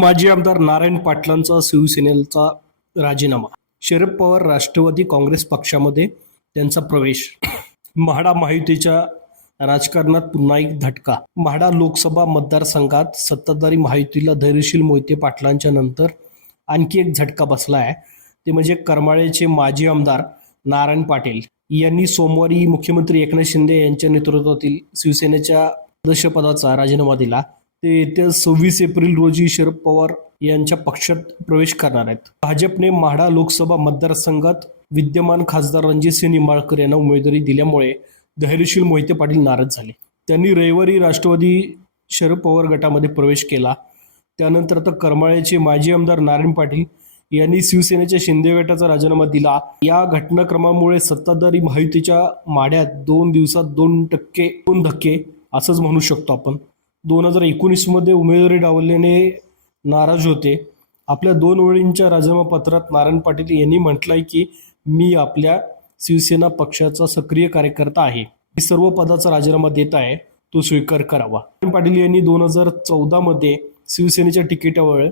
माजी आमदार नारायण पाटलांचा शिवसेनेचा राजीनामा. शरद पवार राष्ट्रवादी काँग्रेस पक्षामध्ये त्यांचा प्रवेश. म्हाडा महायुतीच्या राजकारणात पुन्हा एक धटका म्हाडा लोकसभा मतदारसंघात सत्ताधारी महायुतीला धैर्यशील मोहिते पाटलांच्या नंतर आणखी एक झटका बसला आहे ते म्हणजे करमाळ्याचे माजी आमदार नारायण पाटील यांनी सोमवारी मुख्यमंत्री एकनाथ शिंदे यांच्या नेतृत्वातील शिवसेनेच्या सदस्यपदाचा राजीनामा दिला. ते येत्या सव्वीस एप्रिल रोजी शरद पवार यांच्या पक्षात प्रवेश करणार आहेत. भाजपने म्हाडा लोकसभा मतदारसंघात विद्यमान खासदार रणजितसिंह निंबाळकर यांना उमेदवारी दिल्यामुळे धैर्यशील मोहिते पाटील नाराज झाले. त्यांनी रविवारी राष्ट्रवादी शरद पवार गटामध्ये प्रवेश केला. त्यानंतर आता करमाळ्याचे माजी आमदार नारायण पाटील यांनी शिवसेनेच्या शिंदे गटाचा राजीनामा दिला. या घटनाक्रमामुळे सत्ताधारी महायुतीच्या माड्यात दोन दिवसात दोन टक्के दोन धक्के असंच म्हणू शकतो आपण. दोन हजार एकोणीसमध्ये उमेदवारी डावलल्याने नाराज होते. आपल्या दोन ओळींच्या राजीनामा पत्रात नारायण पाटील यांनी म्हटलंय की मी आपल्या शिवसेना पक्षाचा सक्रिय कार्यकर्ता आहे. मी सर्व पदाचा राजीनामा देत आहे. तो स्वीकार करावा. नारायण पाटील यांनी दोन हजार चौदामध्ये शिवसेनेच्या तिकिटावर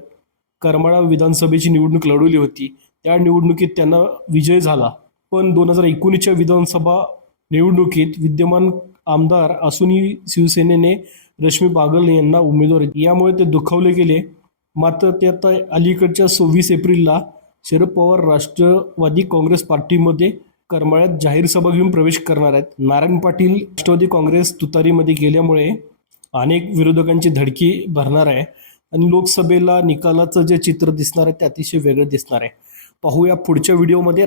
करमाळा विधानसभेची निवडणूक लढवली होती. त्या निवडणुकीत त्यांना विजय झाला. पण दोन हजार एकोणीसच्या विधानसभा निवडणुकीत विद्यमान आमदार असूनही शिवसेनेने रश्मी बागल यांना उमेदवारी यामुळे ते दुखावले गेले. मात्र ते आता अलीकडच्या सव्वीस एप्रिलला शरद पवार राष्ट्रवादी काँग्रेस पार्टीमध्ये करमाळ्यात जाहीर सभा घेऊन प्रवेश करणार आहेत. नारायण पाटील राष्ट्रवादी काँग्रेस तुतारीमध्ये गेल्यामुळे अनेक विरोधकांची धडकी भरणार आहे आणि लोकसभेला निकालाचं जे चित्र दिसणार आहे ते अतिशय वेगळं दिसणार आहे. पाहूया पुढच्या व्हिडिओमध्ये.